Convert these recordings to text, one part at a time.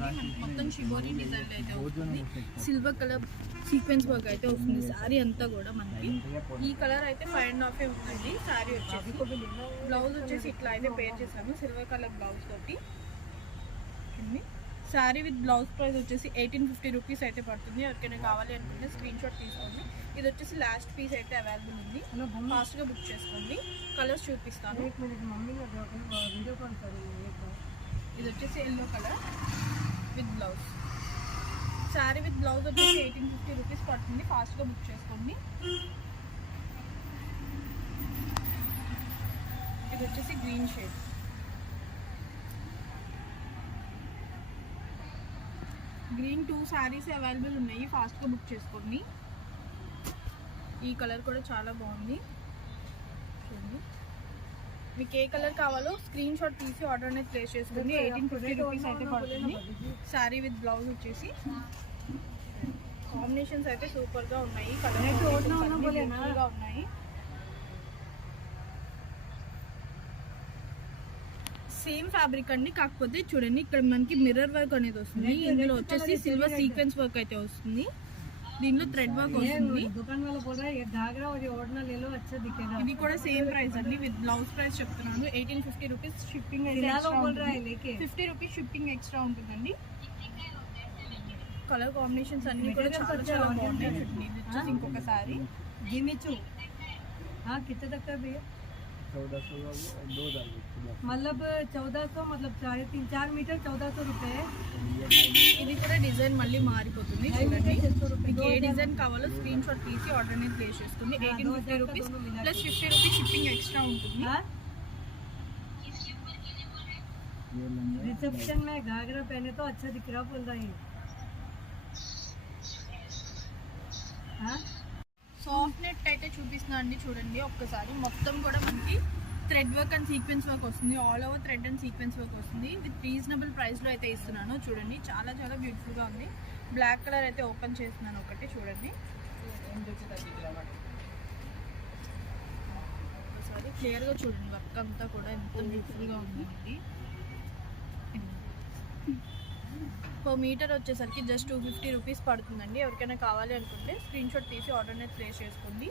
మనకి మొత్తం shibori design అయితే వస్తుంది. సిల్వర్ కలర్ సీక్వెన్స్ వర్క్ అయితే వస్తుంది శారీ అంతా కూడా. మనకి ఈ కలర్ అయితే 5.5 ఉందండి శారీ వచ్చేసి. బ్లౌజ్ వచ్చేసి ఇట్లా అయితే పేర్ చేశాను సిల్వర్ కలర్ బ్లౌజ్ తోటి. శారీ విత్ బ్లౌజ్ ప్రైస్ వచ్చేసి 1850 రూపీస్ అయితే పడుతుంది. ఎవరికైనా కావాలి అనుకుంటే స్క్రీన్ షాట్ తీసుకోండి. ఇది వచ్చేసి లాస్ట్ పీస్ అయితే అవైలబుల్ ఉంది, ఫాస్ట్గా బుక్ చేసుకోండి. కలర్స్ చూపిస్తాను. ఇది వచ్చేసి yellow colour with blouse. Sari with blouse వచ్చేసి 1850 రూపీస్ పడుతుంది, ఫాస్ట్గా బుక్ చేసుకోండి. ఇది వచ్చేసి green shade. Green 2 saris available ఉన్నాయి, ఫాస్ట్గా బుక్ చేసుకోండి. ఈ కలర్ కూడా చాలా బాగుంది చూడండి. మీకు ఏ కలర్ కావాలో స్క్రీన్ షాట్ తీసి ఆర్డర్ అనేది ప్లేస్ చేసుకోండి. 1850 రూపీస్ అయితే పడుతుంది. శారీ విత్ బ్లౌజ్ వచ్చేసి కాంబినేషన్స్ అయితే సూపర్గా ఉన్నాయి. కలర్ ఉన్నాయి. సేమ్ ఫ్యాబ్రిక్ అండి, కాకపోతే చూడండి ఇక్కడ మనకి మిర్రర్ వర్క్ అనేది వస్తుంది. ఇందులో వచ్చేసి సిల్వర్ సీక్వెన్స్ వర్క్ అయితే వస్తుంది. దీనిలో థ్రెడ్ వర్క్ వస్తుంది. ఇది కూడా సేమ్ ప్రైస్ అండి, విత్ బ్లౌజ్ ప్రైస్ చెప్తున్నాను 1850 రూపీస్. షిప్పింగ్ అయితే 50 రూపీస్ షిప్పింగ్ ఎక్స్ట్రా ఉంటుందండి. కలర్ కాంబినేషన్స్ అన్ని కూడా చాలా చాలా బాగున్నాయి. ఇది వచ్చేసి ఇంకొక సారీ मतलब 1400 मतलब 3.5 मीटर 1400 रुपये. ఇది కూడా డిజైన్ మళ్ళీ మారిపోతుంది చూడండి. మీకు ఏ డిజైన్ కావాలో స్క్రీన్ షాట్ తీసి ఆర్డర్ అనేది ప్లేస్ చేసుకోండి. 1850 rupees plus 50 rupees shipping extra ఉంటుంది. रिसेप्शन में घाघरा पहने तो अच्छा दिख रहा बोल रहा है. సాఫ్ట్ నెట్ అయితే చూపిస్తున్నా అండి చూడండి ఒక్కసారి. మొత్తం కూడా మనకి thread work and sequence work వస్తుంది. All over thread and sequence work వస్తుంది. విత్ రీజనబుల్ ప్రైస్లో అయితే ఇస్తున్నాను చూడండి. చాలా చాలా బ్యూటిఫుల్గా ఉంది. బ్లాక్ కలర్ అయితే ఓపెన్ చేస్తున్నాను ఒకటి చూడండి. ఒకసారి క్లియర్గా చూడండి వర్క్ అంతా కూడా ఎంత బ్యూటిఫుల్గా ఉందండి. పర్ మీటర్ వచ్చేసరికి జస్ట్ 250 రూపీస్ పడుతుందండి. ఎవరికైనా కావాలి అనుకుంటే స్క్రీన్ షాట్ తీసి ఆర్డర్ అనేది ప్లేస్ చేసుకోండి.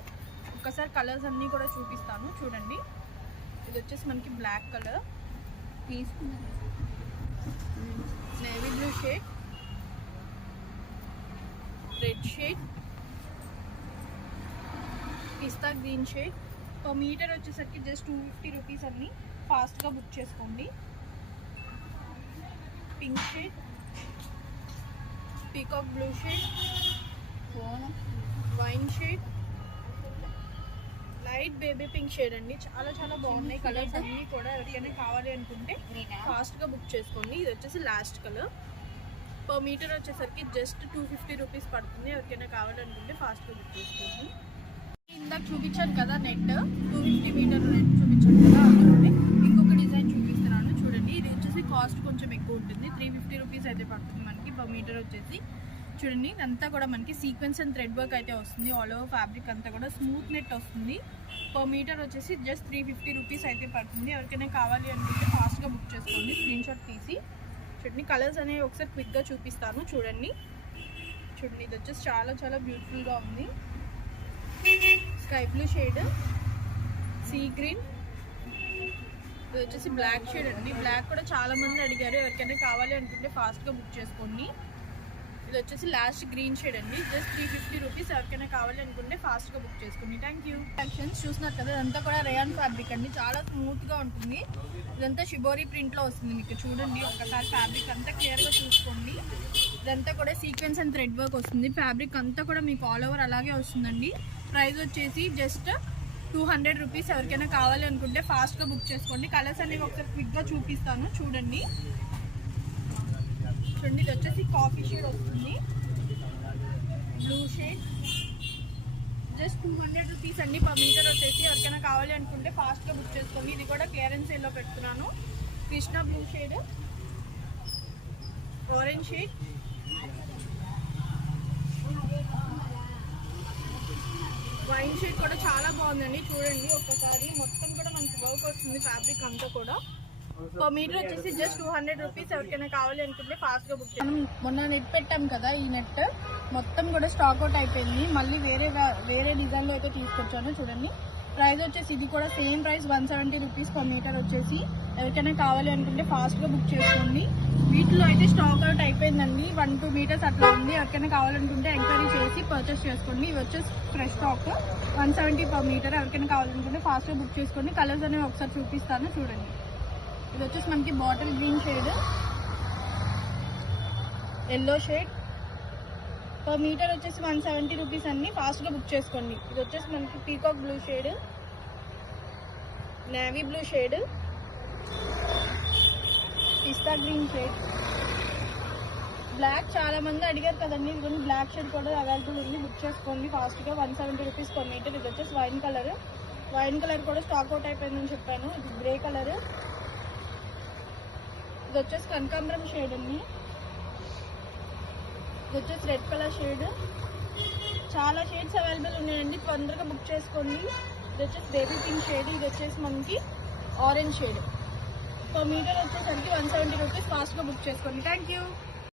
ఒక్కసారి కలర్స్ అన్నీ కూడా చూపిస్తాను చూడండి. ఇది వచ్చేసి మనకి black colour, navy blue shade, red shade, పిస్తా గ్రీన్ షేడ్. పర్ మీటర్ వచ్చేసరికి జస్ట్ 250 రూపీస్ అన్ని, ఫాస్ట్గా బుక్ చేసుకోండి. Pink shade, peacock blue shade, wine shade, light baby pink shade అండి. చాలా చాలా బాగున్నాయి కలర్స్ అన్నీ కూడా. ఎవరికైనా కావాలి అనుకుంటే ఫాస్ట్గా బుక్ చేసుకోండి. ఇది వచ్చేసి లాస్ట్ కలర్. పర్ మీటర్ వచ్చేసరికి జస్ట్ 250 రూపీస్ పడుతుంది. ఎవరికైనా కావాలనుకుంటే ఫాస్ట్గా బుక్ చేసుకోండి. ఇందాక చూపించాను కదా నెట్ 250 మీటర్ నెట్ చూపించాను కదా, అందులోనే ఇంకొక డిజైన్ చూపిస్తున్నాను చూడండి. ఇది వచ్చేసి కాస్ట్ కొంచెం ఎక్కువ ఉంటుంది, 350 రూపీస్ అయితే పడుతుంది మనకి పర్ మీటర్ వచ్చేసి. చూడండి ఇదంతా కూడా మనకి సీక్వెన్స్ అండ్ థ్రెడ్ వర్క్ అయితే వస్తుంది. ఆల్ ఓవర్ ఫ్యాబ్రిక్ అంతా కూడా స్మూత్ నెట్ వస్తుంది. పర్ మీటర్ వచ్చేసి జస్ట్ 350 రూపీస్ అయితే పడుతుంది. ఎవరికైనా కావాలి అనుకుంటే ఫాస్ట్గా బుక్ చేసుకోండి స్క్రీన్ షాట్ తీసి. చూడండి కలర్స్ అనేవి ఒకసారి క్విక్గా చూపిస్తాను చూడండి. చూడండి ఇది వచ్చేసి చాలా చాలా బ్యూటిఫుల్గా ఉంది. Sky blue shade, sea green, ఇది వచ్చేసి బ్లాక్ షేడ్ అండి. బ్లాక్ కూడా చాలా మంది అడిగారు. ఎవరికైనా కావాలి అనుకుంటే ఫాస్ట్గా బుక్ చేసుకోండి. ఇది వచ్చేసి లాస్ట్ గ్రీన్ షేడ్ అండి. Just 350 rupees. ఎవరికైనా కావాలి అనుకుంటే ఫాస్ట్గా బుక్ చేసుకోండి. Thank you. కలెక్షన్స్ చూస్తున్నారు కదా, ఇదంతా కూడా రేయాన్ ఫ్యాబ్రిక్ అండి. చాలా స్మూత్గా ఉంటుంది. ఇదంతా షిబోరి ప్రింట్లో వస్తుంది. మీకు చూడండి ఒకసారి ఫ్యాబ్రిక్ అంతా క్లియర్గా చూసుకోండి. ఇదంతా కూడా సీక్వెన్స్ అండ్ థ్రెడ్ వర్క్ వస్తుంది. ఫ్యాబ్రిక్ అంతా కూడా మీకు ఆల్ ఓవర్ అలాగే వస్తుందండి. ప్రైస్ వచ్చేసి జస్ట్ 200 రూపీస్. ఎవరికైనా కావాలి అనుకుంటే ఫాస్ట్గా బుక్ చేసుకోండి. కలర్స్ అనేవి ఒకసారి క్విక్గా చూపిస్తాను చూడండి. చూడండి ఇది వచ్చేసి కాఫీ షేడ్ వస్తుంది, బ్లూ షేడ్, జస్ట్ 200 రూపీస్ అండి పర్ మీటర్ వచ్చేసి. ఎవరికైనా కావాలి అనుకుంటే ఫాస్ట్గా బుక్ చేసుకోండి. ఇది కూడా క్లియరెన్స్ సేల్లో పెడుతున్నాను. Krishna blue shade, orange shade, wine shade కూడా చాలా బాగుందండి. చూడండి ఒక్కసారి మొత్తం కూడా మనకి వర్క్ వస్తుంది ఫ్యాబ్రిక్ అంతా కూడా. పర్ మీటర్ వచ్చేసి జస్ట్ 200 రూపీస్. ఎవరికైనా కావాలి అనుకుంటే ఫాస్ట్ గా బుక్ చేయండి. మనం మొన్న నెట్ పెట్టాం కదా, ఈ నెట్ మొత్తం కూడా స్టాక్ అవుట్ అయిపోయింది. మళ్ళీ వేరే డిజైన్ లో అయితే తీసుకొచ్చాను చూడండి. ప్రైస్ వచ్చేసి ఇది కూడా same price 170 rupees per metre వచ్చేసి. ఎవరికైనా కావాలి అనుకుంటే ఫాస్ట్ గా బుక్ చేసుకోండి. వీటిలో అయితే స్టాక్ అవుట్ అయిపోయిందండి. 1-2 మీటర్స్ అట్లా ఉంది. ఎవరికైనా కావాలనుకుంటే ఎంక్వైరీ చేసి పర్చేస్ చేసుకోండి. ఇవి వచ్చేసి ఫ్రెష్ స్టాక్ 170 పర్ మీటర్. ఎవరికైనా కావాలనుకుంటే ఫాస్ట్ గా బుక్ చేసుకోండి. కలర్స్ అనేవి ఒకసారి చూపిస్తాను చూడండి. ఇది వచ్చేసి మనకి bottle green shade, yellow shade. Per metre వచ్చేసి 170 రూపీస్ అన్ని. ఫాస్ట్గా బుక్ చేసుకోండి. ఇది వచ్చేసి మనకి peacock blue shade, navy blue shade, పిస్తా గ్రీన్ షేడ్, బ్లాక్ చాలా మంది అడిగారు కదండి. ఇది బ్లాక్ షేడ్ కూడా అవైలబుల్ ఉంది. బుక్ చేసుకోండి ఫాస్ట్గా. 170 రూపీస్ పర్ మీటర్. ఇది వచ్చేసి వైన్ కలర్ కూడా స్టాక్ అవుట్ అయిపోయిందని చెప్పాను. ఇది గ్రే కలర్. ఇది వచ్చేసి కనకాంబరం షేడ్ ఉంది. ఇది వచ్చేసి రెడ్ కలర్ షేడ్. చాలా షేడ్స్ అవైలబుల్ ఉన్నాయండి, తొందరగా బుక్ చేసుకోండి. ఇది వచ్చేసి బేబీ పింక్ షేడ్. ఇది వచ్చేసి మనకి ఆరెంజ్ షేడ్. పర్ మీటర్ వచ్చేసరికి 170 రూపీస్. ఫాస్ట్గా బుక్ చేసుకోండి. Thank you.